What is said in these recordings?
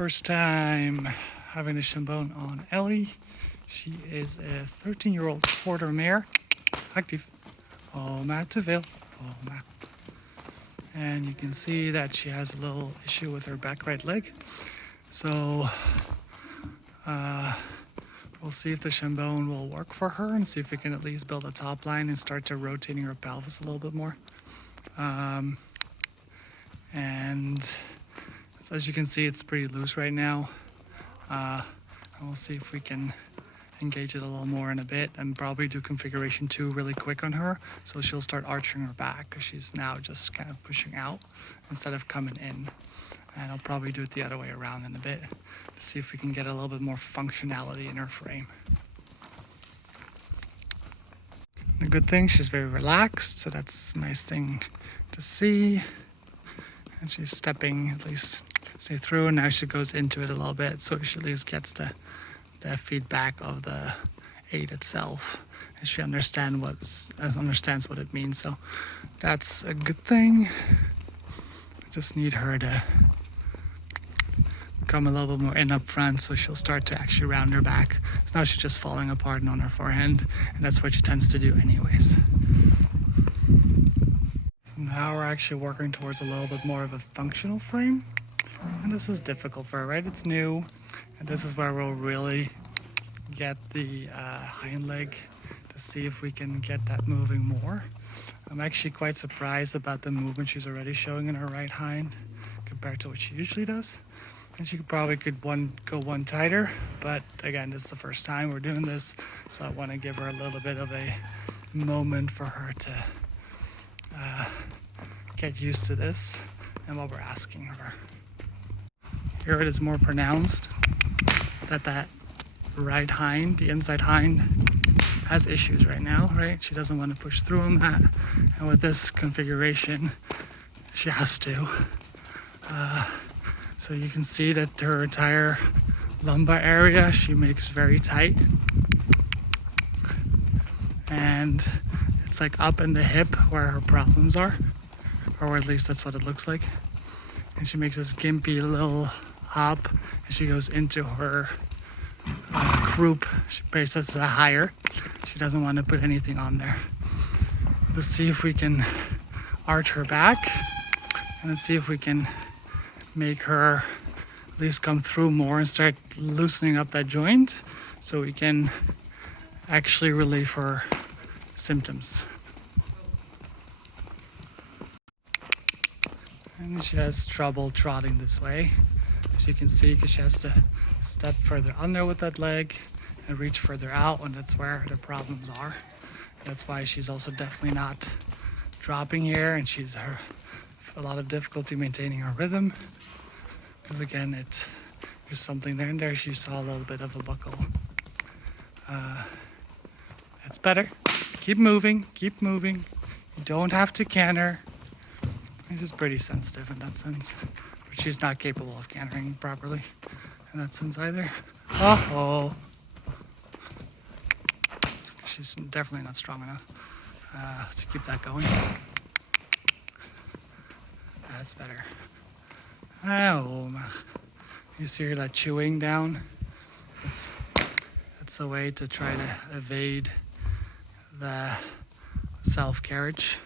First time having a shin bone on Ellie. She is a 13-year-old quarter mare. Active. Oh, Matt Deville. Oh, Matt. And you can see that she has a little issue with her back right leg. So we'll see if the shin bone will work for her and see if we can at least build a top line and start to rotating her pelvis a little bit more. And as you can see, it's pretty loose right now. And we'll see if we can engage it a little more in a bit and probably do configuration 2 really quick on her. So she'll start arching her back because she's now just kind of pushing out instead of coming in. And I'll probably do it the other way around in a bit to see if we can get a little bit more functionality in her frame. The good thing, she's very relaxed, so that's a nice thing to see. And she's stepping at least see through, and now she goes into it a little bit, so she at least gets the feedback of the aid itself, and she understands what it means. So that's a good thing. I just need her to come a little bit more in up front, so she'll start to actually round her back. So now she's just falling apart on her forehand, and that's what she tends to do anyways. Now we're actually working towards a little bit more of a functional frame. And this is difficult for her, right? It's new. And this is where we'll really get the hind leg to see if we can get that moving more. I'm actually quite surprised about the movement she's already showing in her right hind compared to what she usually does. And she probably could go one tighter, but again, this is the first time we're doing this, so I want to give her a little bit of a moment for her to get used to this and what we're asking her. Here it is more pronounced that right hind, the inside hind, has issues right now, right? She doesn't want to push through on that, and with this configuration, she has to. So you can see that her entire lumbar area she makes very tight, and it's like up in the hip where her problems are, or at least that's what it looks like. And she makes this gimpy little hop as she goes into her croup. She places it higher. She doesn't want to put anything on there. Let's see if we can arch her back, and let's see if we can make her at least come through more and start loosening up that joint so we can actually relieve her symptoms. And she has trouble trotting this way, as you can see, because she has to step further under with that leg and reach further out, and that's where the problems are. That's why she's also definitely not dropping here, and she's a lot of difficulty maintaining her rhythm, because again, there's something there, and there she saw a little bit of a buckle. That's better. Keep moving, keep moving. You don't have to canter. She's just pretty sensitive in that sense, but she's not capable of cantering properly in that sense either. Oh, she's definitely not strong enough to keep that going. That's better. Oh, you see her that chewing down? That's a way to try to evade the self-carriage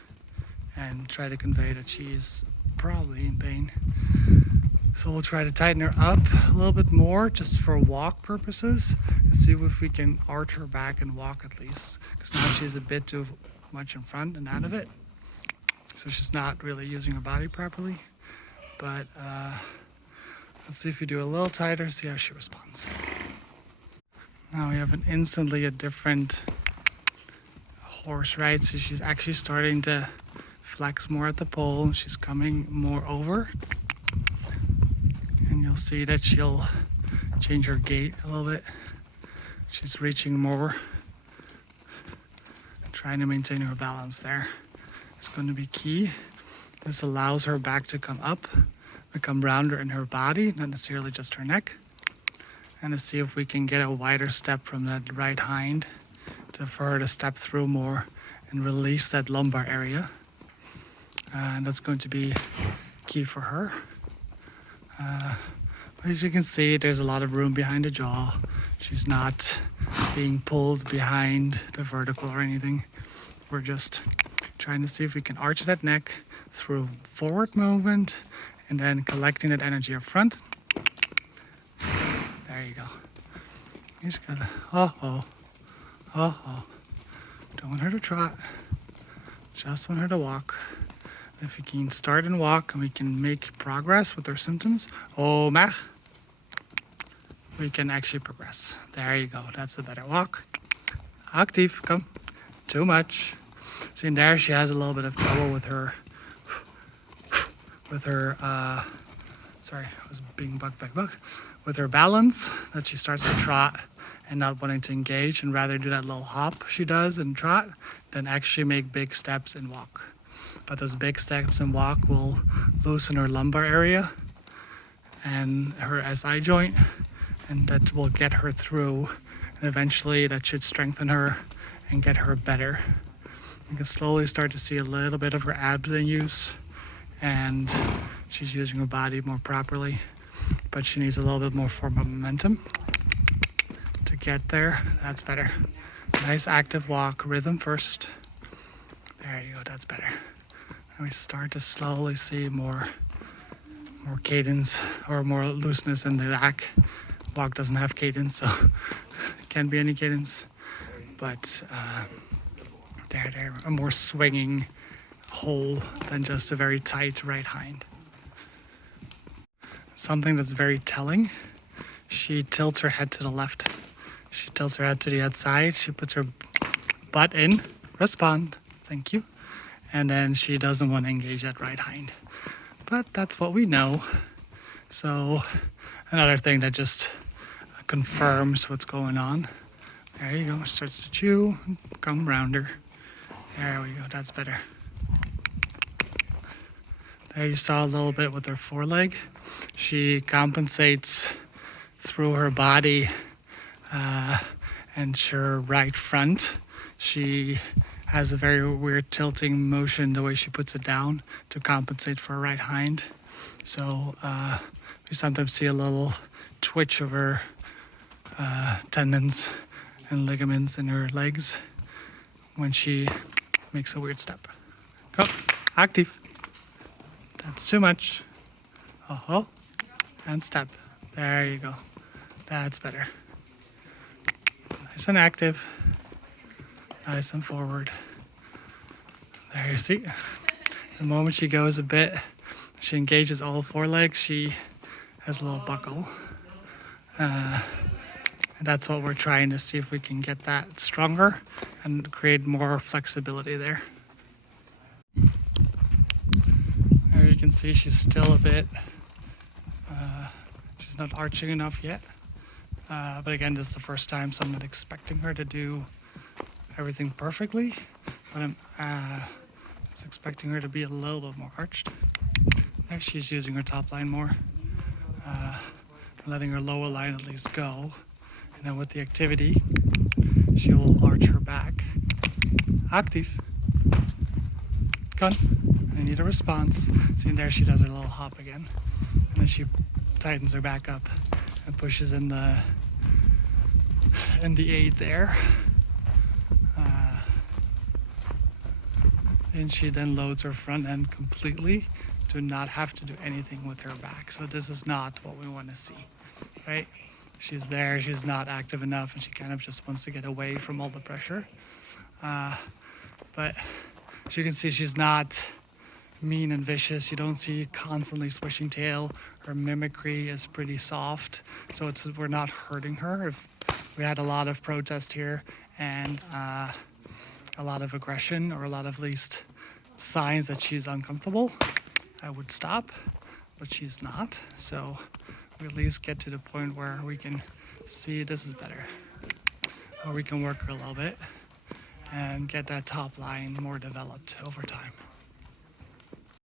and try to convey that she's probably in pain. So we'll try to tighten her up a little bit more just for walk purposes and see if we can arch her back and walk at least, because now she's a bit too much in front and out of it, so she's not really using her body properly. But let's see if we do a little tighter, see how she responds. Now we have instantly a different horse, right? So she's actually starting to flex more at the pole. She's coming more over, and you'll see that she'll change her gait a little bit. She's reaching more, trying to maintain her balance there. It's going to be key. This allows her back to come up, become rounder in her body, not necessarily just her neck, and to see if we can get a wider step from that right hind for her to step through more and release that lumbar area. And that's going to be key for her. As you can see, there's a lot of room behind the jaw. She's not being pulled behind the vertical or anything. We're just trying to see if we can arch that neck through forward movement and then collecting that energy up front. There you go. You just gotta, Don't want her to trot, just want her to walk. If we can start and walk and we can make progress with our symptoms, we can actually progress. There you go, that's a better walk. Active, come. Too much. See, in there she has a little bit of trouble with her, sorry, I was being bucked by buck. With her balance, that she starts to trot and not wanting to engage and rather do that little hop she does and trot than actually make big steps and walk. But those big steps and walk will loosen her lumbar area and her SI joint, and that will get her through, and eventually that should strengthen her and get her better. You can slowly start to see a little bit of her abs in use, and she's using her body more properly, but she needs a little bit more form of momentum to get there. That's better. Nice active walk, rhythm first. There you go, that's better. And we start to slowly see more cadence or more looseness in the back. Walk doesn't have cadence, so it can't be any cadence. But they're a more swinging whole than just a very tight right hind. Something that's very telling, she tilts her head to the left. She tilts her head to the outside. She puts her butt in. Respond. Thank you. And then she doesn't want to engage that right hind. But that's what we know. So another thing that just confirms what's going on. There you go. Starts to chew. Come rounder. There we go. That's better. There you saw a little bit with her foreleg. She compensates through her body and her right front. She has a very weird tilting motion the way she puts it down to compensate for her right hind. So we sometimes see a little twitch of her tendons and ligaments in her legs when she makes a weird step. Go, active. That's too much. And step. There you go. That's better. Nice and active. Nice and forward. There you see. The moment she goes a bit, she engages all four legs, she has a little buckle. And that's what we're trying to see if we can get that stronger and create more flexibility there. There you can see she's still a bit, she's not arching enough yet. But again, this is the first time, so I'm not expecting her to do everything perfectly, but I'm just expecting her to be a little bit more arched. There, she's using her top line more, letting her lower line at least go, and then with the activity, she will arch her back. Active. Gone. I need a response. See, there she does her little hop again, and then she tightens her back up and pushes in the 8 there. And she then loads her front end completely to not have to do anything with her back. So this is not what we want to see, right? She's there, she's not active enough, and she kind of just wants to get away from all the pressure. But as you can see, she's not mean and vicious. You don't see constantly swishing tail. Her mimicry is pretty soft, so we're not hurting her. If we had a lot of protest here and a lot of aggression or a lot of least signs that she's uncomfortable, I would stop, but she's not. So we at least get to the point where we can see this is better, or we can work her a little bit and get that top line more developed over time.